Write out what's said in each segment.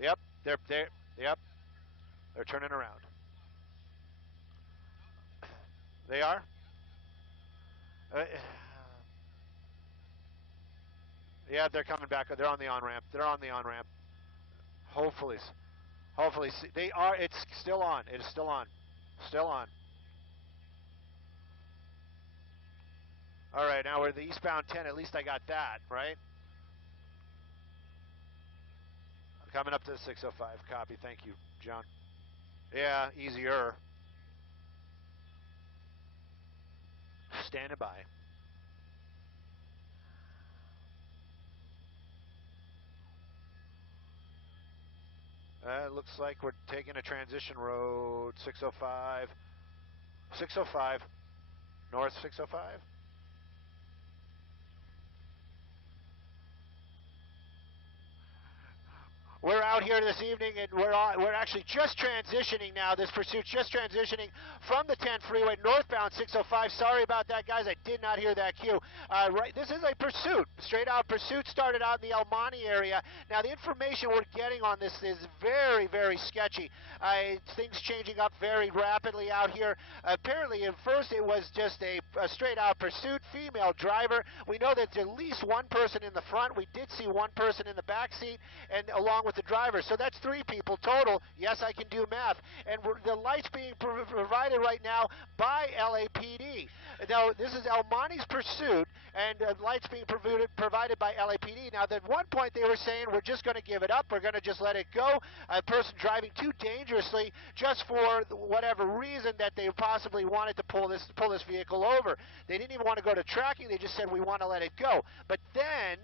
Yep, yep, they're turning around. They are. Uh, yeah, they're coming back. They're on the on ramp. They're on the on ramp. Hopefully, hopefully they are. It's still on. It is still on. Still on. All right, now we're the eastbound 10. At least I got that right. Coming up to the 605. Copy. Thank you, John. Yeah, easier. Standing by. It looks like we're taking a transition road. 605. 605. North 605. We're out here this evening, and we're actually just transitioning now. This pursuit's just transitioning from the 10 freeway northbound 605. Sorry about that, guys. I did not hear that cue. Right, this is a pursuit, straight out pursuit. Started out in the El Monte area. Now the information we're getting on this is very, very sketchy. Things changing up very rapidly out here. Apparently, at first it was just a straight out pursuit. Female driver. We know that there's at least one person in the front. We did see one person in the back seat, and along with the driver. So that's three people total. Yes, I can do math. And the lights being provided right now by LAPD. Now, this is El Monte's pursuit, and lights being provided by LAPD. Now, at one point they were saying, we're just going to give it up. We're going to just let it go. A person driving too dangerously just for whatever reason that they possibly wanted to pull this vehicle over. They didn't even want to go to tracking. They just said, we want to let it go. But then,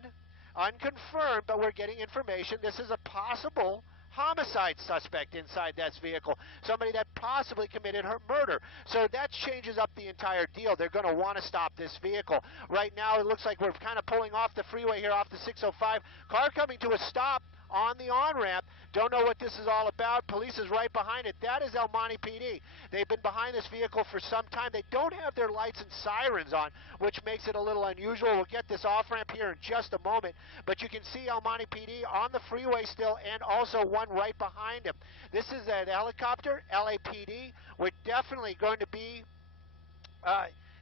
unconfirmed, but we're getting information. This is a possible homicide suspect inside that vehicle, somebody that possibly committed her murder. So that changes up the entire deal. They're going to want to stop this vehicle. Right now, it looks like we're kind of pulling off the freeway here off the 605. Car coming to a stop on the on-ramp. Don't know what this is all about. Police is right behind it. That is El Monte PD. They've been behind this vehicle for some time. They don't have their lights and sirens on, which makes it a little unusual. We'll get this off-ramp here in just a moment. But you can see El Monte PD on the freeway still, and also one right behind him. This is an helicopter, LAPD. We're definitely going to be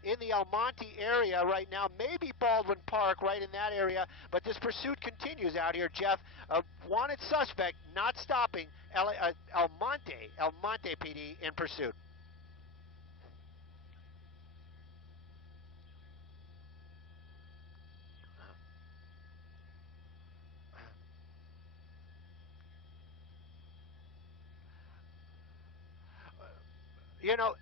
in the El Monte area right now, maybe Baldwin Park, right in that area. But this pursuit continues out here, Jeff. A wanted suspect not stopping El Monte PD in pursuit. You know,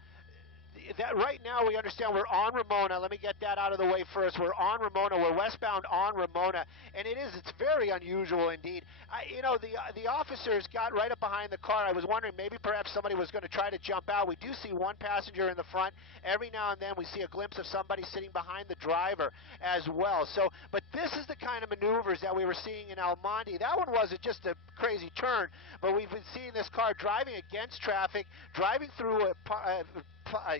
that right now we understand we're on Ramona. Let me get that out of the way first. We're on Ramona. We're westbound on Ramona, and it's very unusual indeed. The officers got right up behind the car. I was wondering maybe perhaps somebody was going to try to jump out. We do see one passenger in the front. Every now and then we see a glimpse of somebody sitting behind the driver as well. So, but this is the kind of maneuvers that we were seeing in El Monte. That one wasn't just a crazy turn, but we've been seeing this car driving against traffic, driving through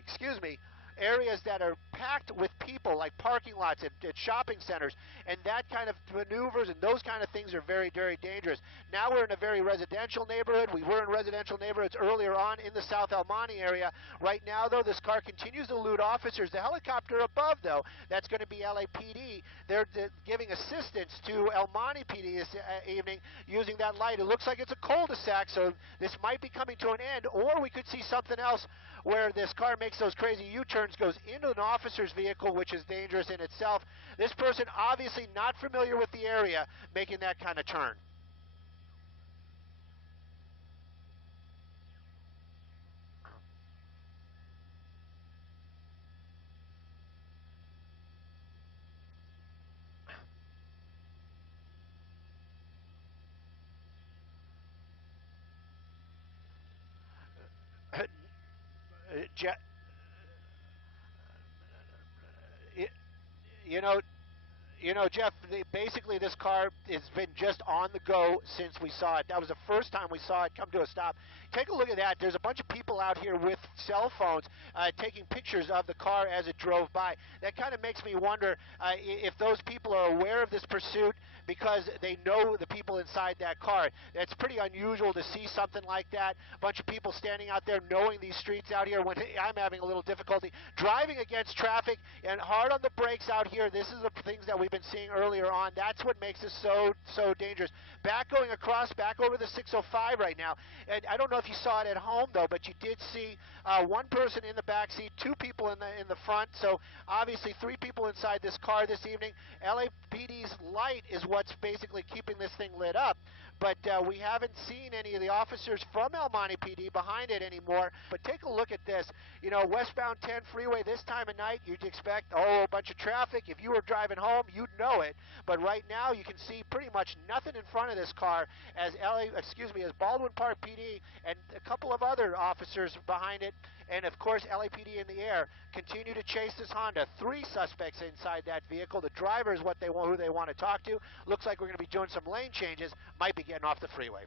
excuse me, areas that are packed with people, like parking lots at shopping centers, and that kind of maneuvers and those kind of things are very, very dangerous. Now we're in a very residential neighborhood. We were in residential neighborhoods earlier on in the South El Monte area. Right now, though, this car continues to elude officers. The helicopter above, though, that's going to be LAPD. They're giving assistance to El Monte PD this evening using that light. It looks like it's a cul-de-sac, so this might be coming to an end, or we could see something else where this car makes those crazy U-turns, goes into an officer's vehicle, which is dangerous in itself. This person obviously not familiar with the area making that kind of turn. Je- you know, Jeff, basically this car has been just on the go since we saw it. That was the first time we saw it come to a stop. Take a look at that. There's a bunch of people out here with cell phones taking pictures of the car as it drove by. That kind of makes me wonder if those people are aware of this pursuit because they know the people inside that car. It's pretty unusual to see something like that. A bunch of people standing out there knowing these streets out here when I'm having a little difficulty driving against traffic and hard on the brakes out here. This is the things that we've been seeing earlier on. That's what makes this so dangerous. Back going across, back over the 605 right now. And I don't know if you saw it at home though, but you did see one person in the back seat, two people in the front. So obviously 3 people inside this car this evening. LAPD's light is what's basically keeping this thing lit up. But we haven't seen any of the officers from El Monte PD behind it anymore. But take a look at this. You know, westbound 10 freeway this time of night, you'd expect, a bunch of traffic. If you were driving home, you'd know it. But right now, you can see pretty much nothing in front of this car as as Baldwin Park PD and a couple of other officers behind it, and of course LAPD in the air, continue to chase this Honda. 3 suspects inside that vehicle. The driver is who they want to talk to. Looks like we're going to be doing some lane changes. Might be getting off the freeway.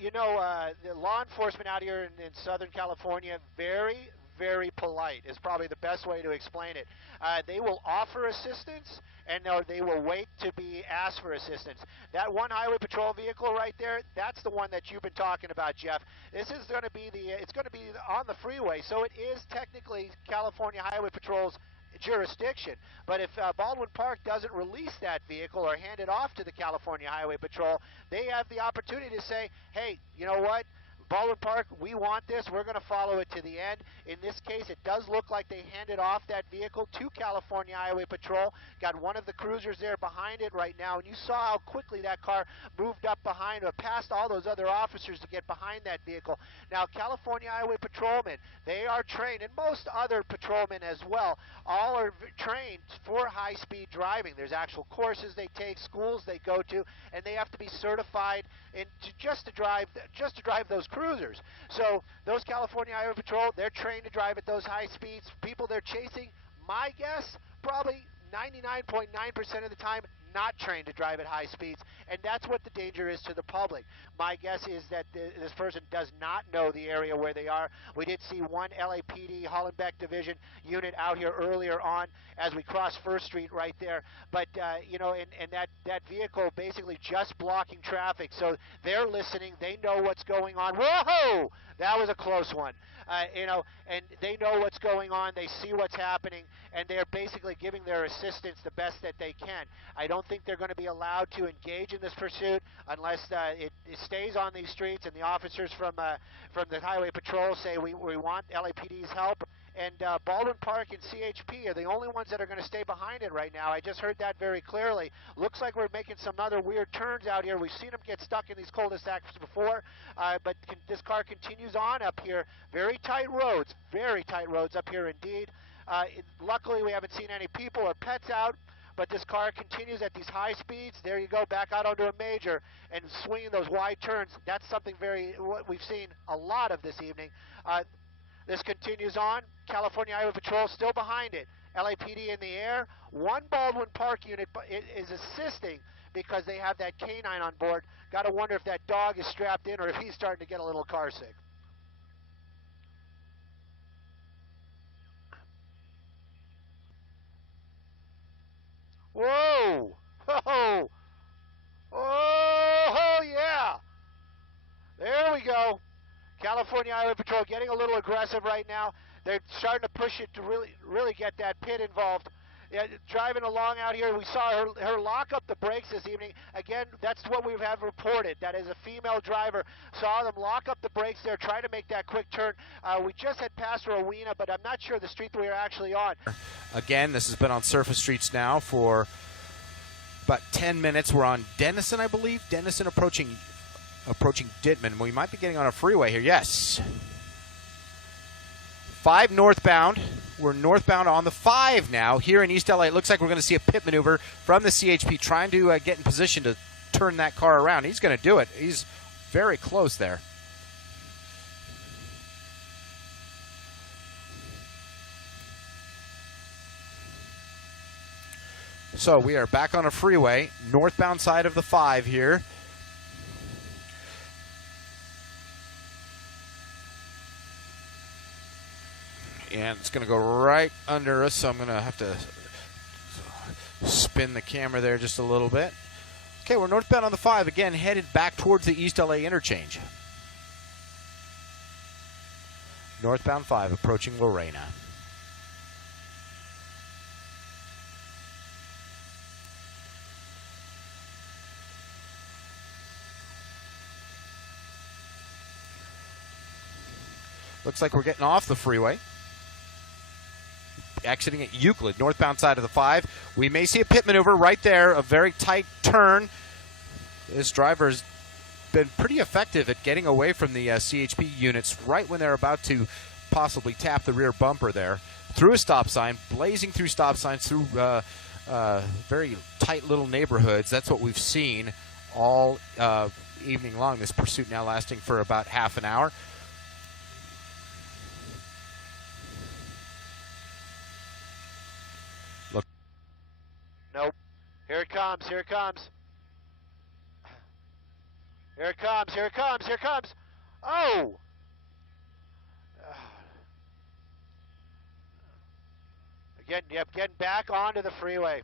You know, the law enforcement out here in Southern California, very polite is probably the best way to explain it. They will offer assistance, and they will wait to be asked for assistance. That one highway patrol vehicle right there, that's the one that you've been talking about, Jeff. This is going to be it's going to be on the freeway, so it is technically California Highway Patrol's jurisdiction. But if Baldwin Park doesn't release that vehicle or hand it off to the California Highway Patrol, they have the opportunity to say, hey, you know what? Baldwin Park, we want this. We're going to follow it to the end. In this case, it does look like they handed off that vehicle to California Highway Patrol. Got one of the cruisers there behind it right now, and you saw how quickly that car moved up behind or past all those other officers to get behind that vehicle. Now, California Highway Patrolmen, they are trained, and most other patrolmen as well, all are trained for high-speed driving. There's actual courses they take, schools they go to, and they have to be certified just to drive those cruisers. So those California Highway Patrol, they're trained to drive at those high speeds. People they're chasing, my guess, probably 99.9% of the time, not trained to drive at high speeds, and that's what the danger is to the public. My guess is that this person does not know the area where they are. We did see one LAPD Hollenbeck Division unit out here earlier on as we crossed First Street right there, but you know, and that vehicle basically just blocking traffic, so they're listening, they know what's going on. Whoa! That was a close one. You know, and they know what's going on, they see what's happening, and they're basically giving their assistance the best that they can. I don't think they're going to be allowed to engage in this pursuit unless it stays on these streets and the officers from the Highway Patrol say we want LAPD's help. And Baldwin Park and CHP are the only ones that are going to stay behind it right now. I just heard that very clearly. Looks like we're making some other weird turns out here. We've seen them get stuck in these cul-de-sacs before, but this car continues on up here. Very tight roads up here indeed. Luckily, we haven't seen any people or pets out, but this car continues at these high speeds. There you go, back out onto a major and swinging those wide turns. That's something what we've seen a lot of this evening. This continues on. California Highway Patrol still behind it. LAPD in the air. One Baldwin Park unit is assisting because they have that canine on board. Got to wonder if that dog is strapped in or if he's starting to get a little car sick. Whoa! Oh! Oh, yeah! There we go. California Highway Patrol getting a little aggressive right now. They're starting to push it to really get that pit involved. Yeah, driving along out here, we saw her lock up the brakes this evening. Again, that's what we have reported. That is a female driver. Saw them lock up the brakes there, try to make that quick turn. We just had passed Rowena, but I'm not sure the street that we are actually on. Again, this has been on surface streets now for about 10 minutes. We're on Denison, I believe. Denison approaching approaching Dittman. We might be getting on a freeway here. Yes. 5 northbound. We're northbound on the 5 now here in East LA. It looks like we're going to see a pit maneuver from the CHP trying to get in position to turn that car around. He's going to do it. He's very close there. So we are back on a freeway, northbound side of the 5 here. And it's going to go right under us, so I'm going to have to spin the camera there just a little bit. Okay, we're northbound on the 5, again, headed back towards the East LA interchange. Northbound 5, approaching Lorena. Looks like we're getting off the freeway. Exiting at Euclid, northbound side of the 5. We may see a pit maneuver right there, a very tight turn. This driver's been pretty effective at getting away from the CHP units right when they're about to possibly tap the rear bumper there. Through a stop sign, blazing through stop signs, through very tight little neighborhoods. That's what we've seen all evening long. This pursuit now lasting for about half an hour. Nope. Here it comes. Here it comes. Here it comes. Here it comes. Here it comes. Oh! Again, yep, getting back onto the freeway.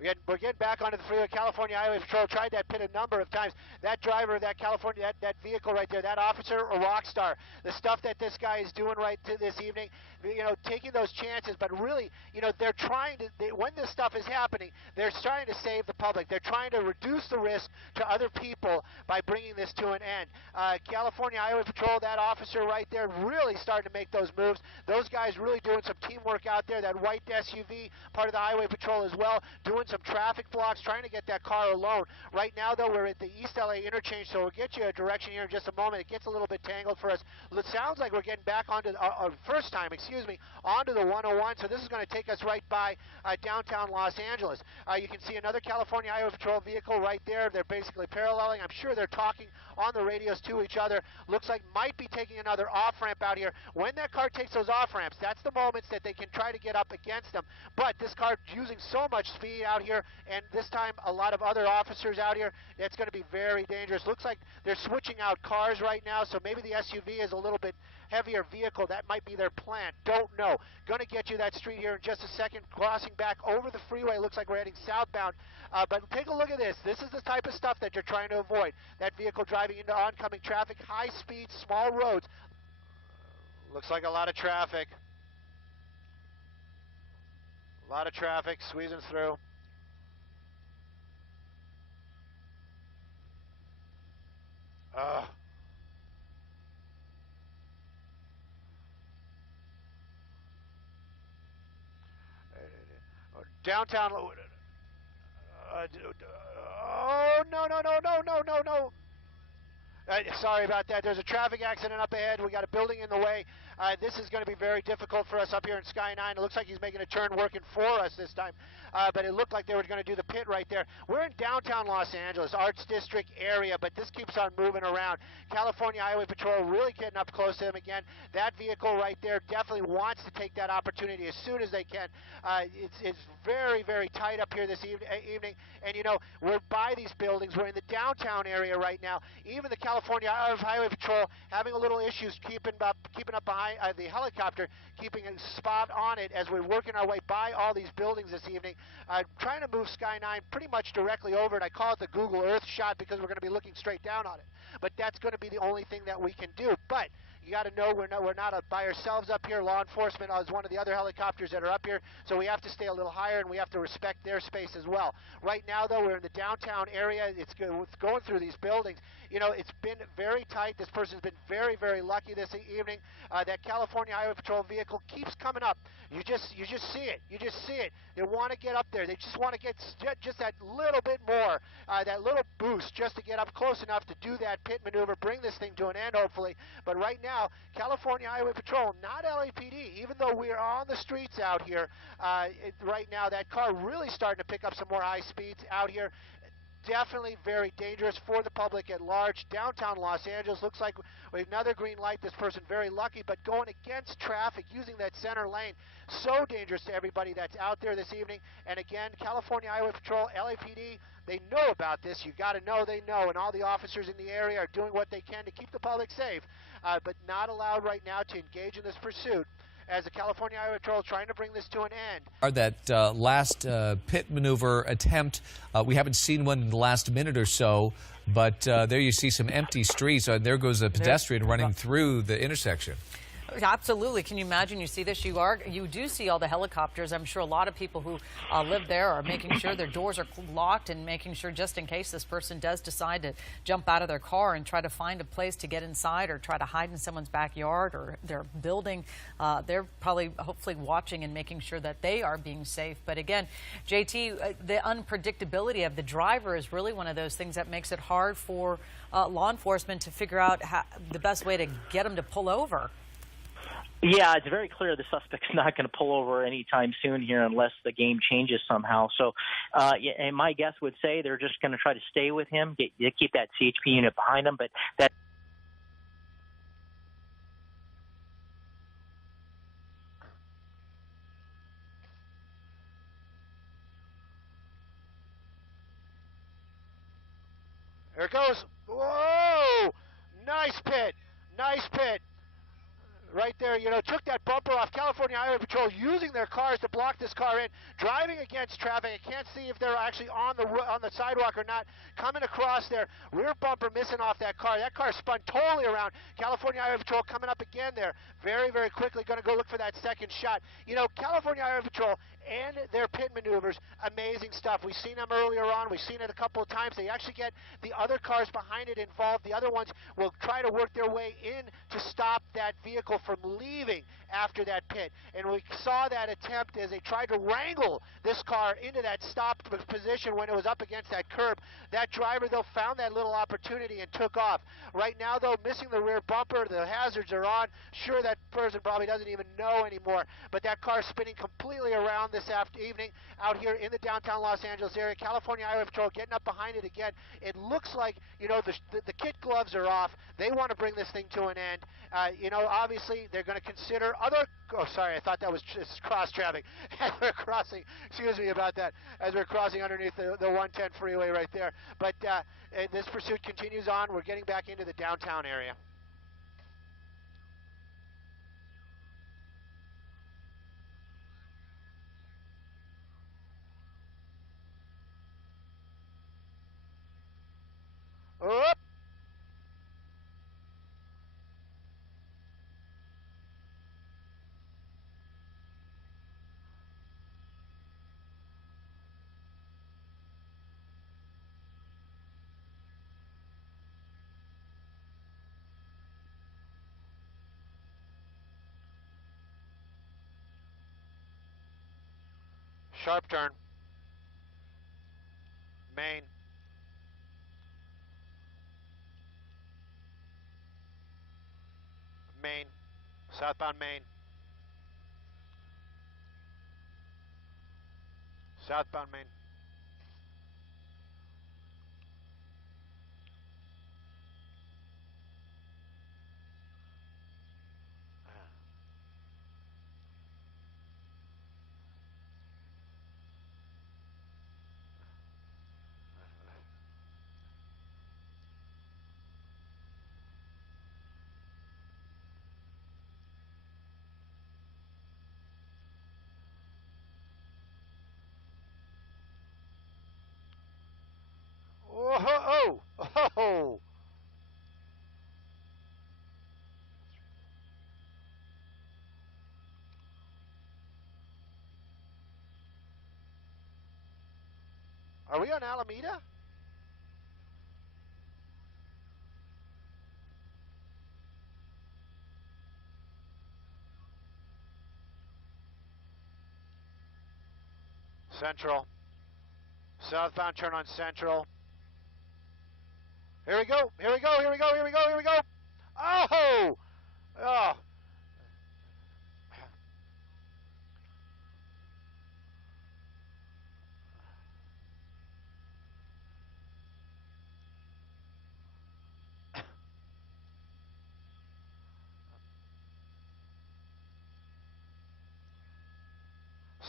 We're getting back onto the freeway. California Highway Patrol tried that pit a number of times. That driver, that California, that vehicle right there, that officer, a rock star. The stuff that this guy is doing right to this evening, you know, taking those chances, but really, you know, they're trying to, when this stuff is happening, they're trying to save the public. They're trying to reduce the risk to other people by bringing this to an end. California Highway Patrol, that officer right there, really starting to make those moves. Those guys really doing some teamwork out there. That white SUV, part of the Highway Patrol as well, doing some traffic blocks, trying to get that car alone. Right now, though, we're at the East LA interchange, so we'll get you a direction here in just a moment. It gets a little bit tangled for us. It sounds like we're getting back onto, first time, onto the 101, so this is going to take us right by downtown Los Angeles. You can see another California Highway Patrol vehicle right there. They're basically paralleling. I'm sure they're talking on the radios to each other. Looks like might be taking another off-ramp out here. When that car takes those off-ramps, that's the moments that they can try to get up against them. But this car using so much speed out here, and this time a lot of other officers out here, it's going to be very dangerous. Looks like they're switching out cars right now, so maybe the SUV is a little bit heavier vehicle. That might be their plan. Don't know. Going to get you that street here in just a second. Crossing back over the freeway. Looks like we're heading southbound. But take a look at this. This is the type of stuff that you're trying to avoid. That vehicle driving into oncoming traffic, high speed, small roads. Looks like a lot of traffic. A lot of traffic squeezing through. Downtown. Oh, no. Sorry about that. There's a traffic accident up ahead. We got a building in the way. This is going to be very difficult for us up here in Sky 9. It looks like he's making a turn working for us this time. But it looked like they were going to do the pit right there. We're in downtown Los Angeles, Arts District area, but this keeps on moving around. California Highway Patrol really getting up close to him again. That vehicle right there definitely wants to take that opportunity as soon as they can. It's very, very tight up here this evening. And, you know, we're by these buildings. We're in the downtown area right now. Even the California Highway Patrol having a little issues keeping up behind the helicopter, keeping a spot on it as we're working our way by all these buildings this evening. Trying to move Sky 9 pretty much directly over it. I call it the Google Earth shot because we're going to be looking straight down on it. But that's going to be the only thing that we can do. But You got to know we're not by ourselves up here. Law enforcement is one of the other helicopters that are up here, so we have to stay a little higher and we have to respect their space as well. Right now, though, we're in the downtown area. It's going through these buildings. You know, it's been very tight. This person's been very, very lucky this evening. That California Highway Patrol vehicle keeps coming up. You just see it. You just see it. They want to get up there. They just want to get just that little bit more, that little boost, just to get up close enough to do that pit maneuver, bring this thing to an end, hopefully. But right now, California Highway Patrol, not LAPD, even though we are on the streets out here, right now, that car really starting to pick up some more high speeds out here. Definitely very dangerous for the public at large. Downtown Los Angeles looks like we have another green light. This person very lucky, but going against traffic, using that center lane, so dangerous to everybody that's out there this evening. And again, California Highway Patrol, LAPD, they know about this. You got to know they know, and all the officers in the area are doing what they can to keep the public safe, but not allowed right now to engage in this pursuit, as the California Highway Patrol trying to bring this to an end. That last pit maneuver attempt, we haven't seen one in the last minute or so, but there you see some empty streets. There goes a pedestrian running through the intersection. Absolutely. Can you imagine? You see this. You do see all the helicopters. I'm sure a lot of people who live there are making sure their doors are locked and making sure, just in case this person does decide to jump out of their car and try to find a place to get inside or try to hide in someone's backyard or their building. They're probably, hopefully, watching and making sure that they are being safe. But again, JT, the unpredictability of the driver is really one of those things that makes it hard for law enforcement to figure out the best way to get them to pull over. Yeah, it's very clear the suspect's not going to pull over anytime soon here unless the game changes somehow. So, and my guess would say they're just going to try to stay with him, keep that CHP unit behind him, but that. There it goes. Whoa! Nice pit. Nice pit. Right there, you know, took that bumper off. California Highway Patrol using their cars to block this car in, driving against traffic. I can't see if they're actually on the sidewalk or not. Coming across there, rear bumper missing off that car. That car spun totally around. California Highway Patrol coming up again there. Very, very quickly going to go look for that second shot. You know, California Highway Patrol and their pit maneuvers, amazing stuff. We've seen them earlier on. We've seen it a couple of times. They actually get the other cars behind it involved. The other ones will try to work their way in to stop that vehicle from leaving after that pit. And we saw that attempt as they tried to wrangle this car into that stop position when it was up against that curb. That driver, though, found that little opportunity and took off. Right now, though, missing the rear bumper, the hazards are on. Sure, that person probably doesn't even know anymore, but that car spinning completely around this evening out here in the downtown Los Angeles area. California Highway Patrol getting up behind it again. It looks like, you know, the kit gloves are off. They want to bring this thing to an end. You know, obviously, they're going to consider other. Oh, sorry, I thought that was just cross traffic. As we're crossing, excuse me about that, as we're crossing underneath the 110 freeway right there. But this pursuit continues on. We're getting back into the downtown area. Up. Sharp turn. Main. Main. Southbound Main. Southbound Main. Are we on Alameda? Central. Southbound turn on Central. Here we go. Here we go. Here we go. Here we go. Here we go. Oh! Oh.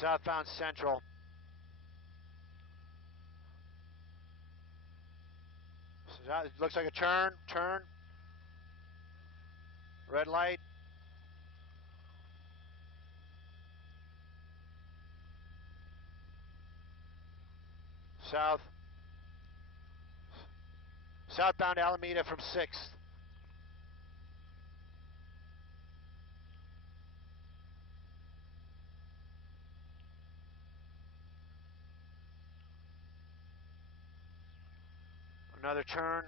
Southbound Central. So that looks like a turn. Red light. Southbound Alameda from 6th. Another turn.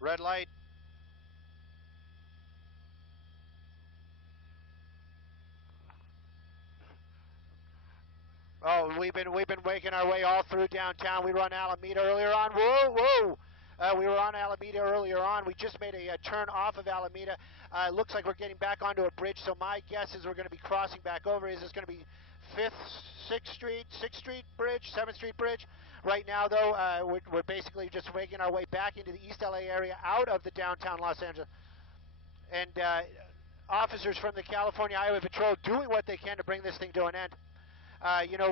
Red light. Oh, we've been making our way all through downtown. We were on Alameda earlier on. Whoa! We were on Alameda earlier on. We just made a turn off of Alameda. Looks like we're getting back onto a bridge. So my guess is we're going to be crossing back over. Is this going to be 6th Street Bridge, 7th Street Bridge? Right now, though, we're basically just making our way back into the East LA area, out of the downtown Los Angeles. And officers from the California Highway Patrol doing what they can to bring this thing to an end.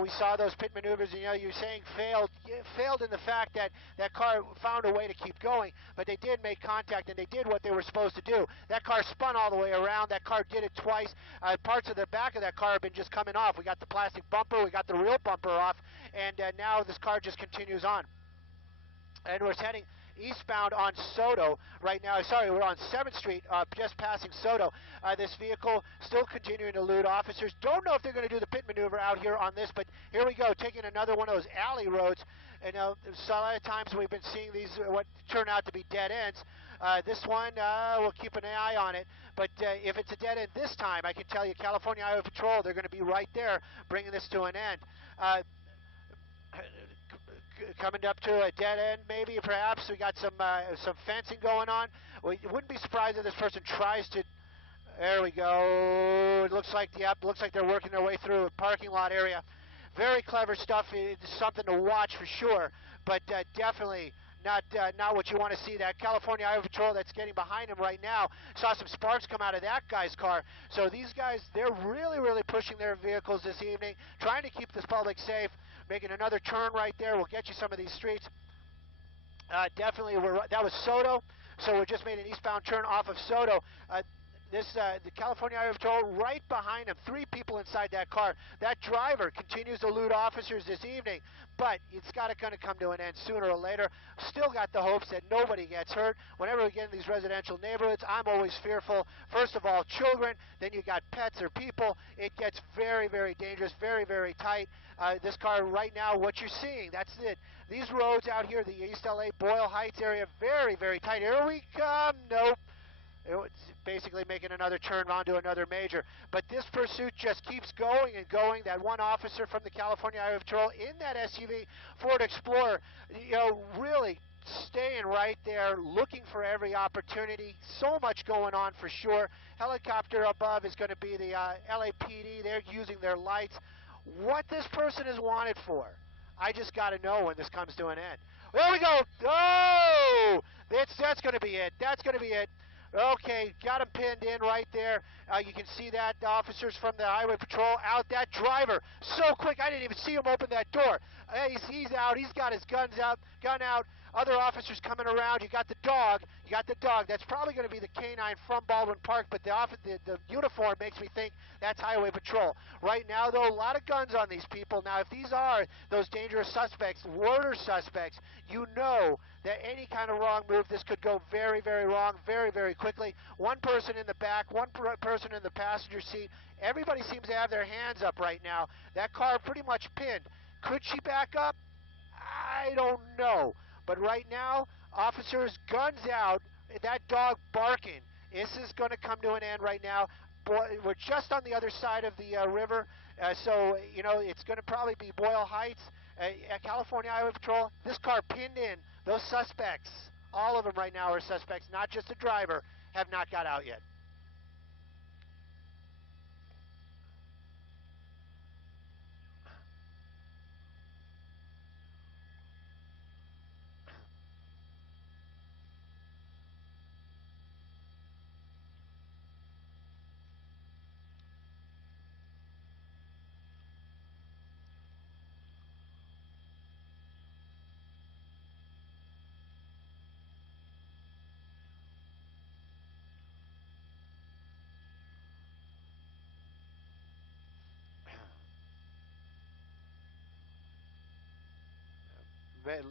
We saw those pit maneuvers, and you're saying failed in the fact that that car found a way to keep going, but they did make contact and they did what they were supposed to do. That car spun all the way around. That car did it twice. Parts of the back of that car have been just coming off. We got the plastic bumper, we got the real bumper off, and now this car just continues on. And we're heading eastbound on Soto right now. Sorry, we're on 7th Street, just passing Soto. This vehicle still continuing to elude officers. Don't know if they're going to do the pit maneuver out here on this, but here we go, taking another one of those alley roads. And so a lot of times we've been seeing these what turn out to be dead ends. This one, we'll keep an eye on it. But if it's a dead end this time, I can tell you, California Highway Patrol, they're going to be right there bringing this to an end. Coming up to a dead end, maybe, perhaps. We got some fencing going on. We wouldn't be surprised if this person tries to. There we go. It looks like looks like they're working their way through a parking lot area. Very clever stuff. It's something to watch for sure, but definitely not what you want to see. That California Highway Patrol that's getting behind him right now, saw some sparks come out of that guy's car. So these guys, they're really pushing their vehicles this evening, trying to keep this public safe. Making another turn right there. We'll get you some of these streets. Definitely, that was Soto. So we just made an eastbound turn off of Soto. The California Highway Patrol right behind him. 3 people inside that car. That driver continues to elude officers this evening, but it's got to kind of come to an end sooner or later. Still got the hopes that nobody gets hurt. Whenever we get in these residential neighborhoods, I'm always fearful. First of all, children. Then you got pets or people. It gets very dangerous, very tight. This car right now, what you're seeing, that's it. These roads out here, the East LA, Boyle Heights area, very tight. Here we come. Nope. It's basically making another turn onto another major. But this pursuit just keeps going and going. That one officer from the California Highway Patrol in that SUV Ford Explorer, really staying right there, looking for every opportunity. So much going on for sure. Helicopter above is going to be the LAPD. They're using their lights. What this person is wanted for, I just got to know when this comes to an end. There we go. Oh! That's going to be it. That's going to be it. Okay, got him pinned in right there. You can see that officers from the Highway Patrol out. That driver, so quick, I didn't even see him open that door. He's out. He's got his gun out. other officers coming around. You got the dog. That's probably going to be the canine from Baldwin Park, but the uniform makes me think that's Highway Patrol. Right now, though, a lot of guns on these people. Now, if these are those dangerous suspects, murder suspects, you know that any kind of wrong move, this could go very, very wrong, very, very quickly. One person in the back, one person in the passenger seat. Everybody seems to have their hands up right now. That car pretty much pinned. Could she back up? I don't know. But right now, officers, guns out, that dog barking. This is going to come to an end right now. We're just on the other side of the river, so, you know, it's going to probably be Boyle Heights, California Highway Patrol. This car pinned in. Those suspects, all of them right now are suspects, not just the driver, have not got out yet. Well,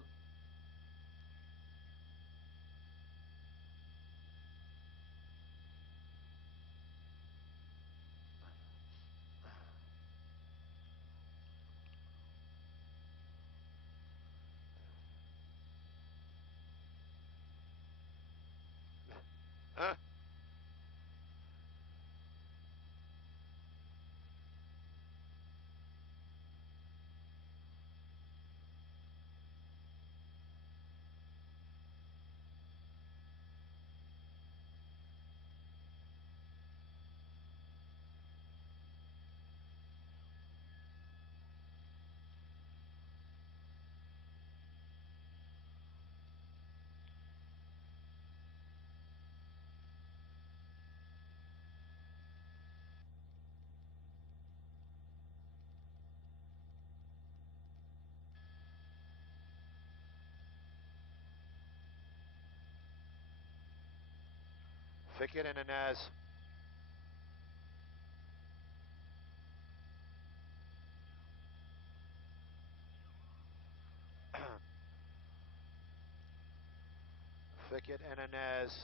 Fickett and Inez. Fickett and Inez.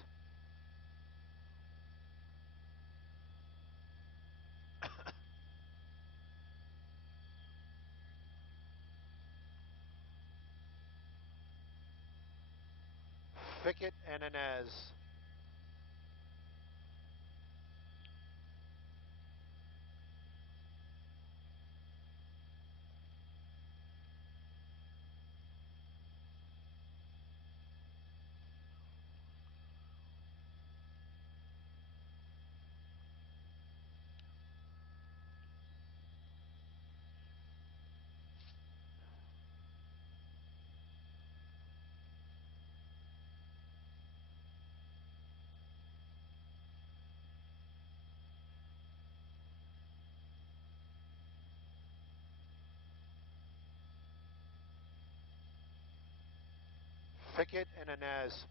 Fickett and Inez. Fickett and Inez.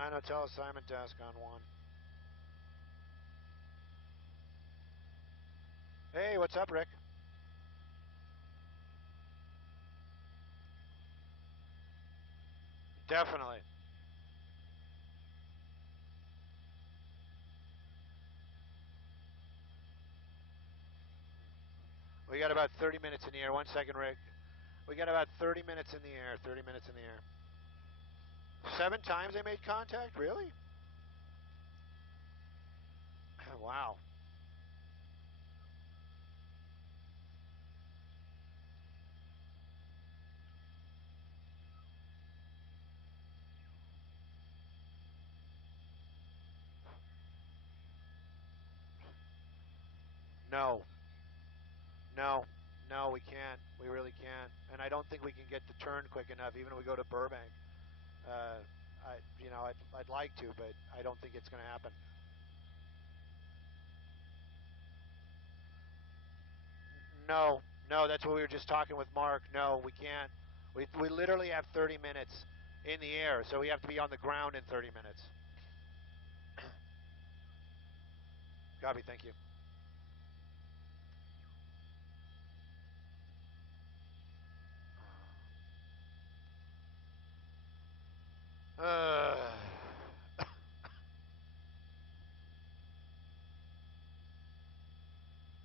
9 Hotel assignment task on 1. Hey, what's up, Rick? Definitely. We got about 30 minutes in the air. 1 second, Rick. We got about 30 minutes in the air. 30 minutes in the air. 7 times they made contact? Really? Wow. No. No. No, we can't. We really can't. And I don't think we can get the turn quick enough, even if we go to Burbank. I'd like to, but I don't think it's going to happen. No, that's what we were just talking with Mark. No, we can't. We literally have 30 minutes in the air, so we have to be on the ground in 30 minutes. Copy, thank you.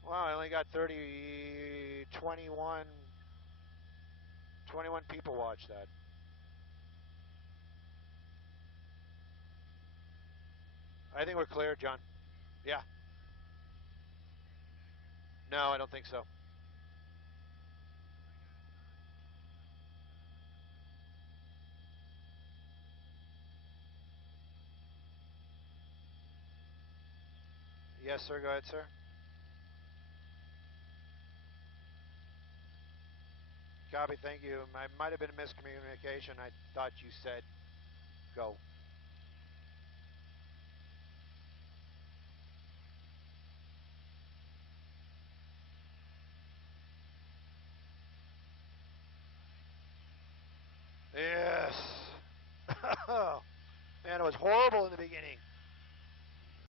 Wow, I only got 21 people watch that. I think we're clear, John. Yeah. No, I don't think so. Yes, sir. Go ahead, sir. Copy, thank you. I might have been a miscommunication. I thought you said go. Yes. Man, it was horrible in the beginning.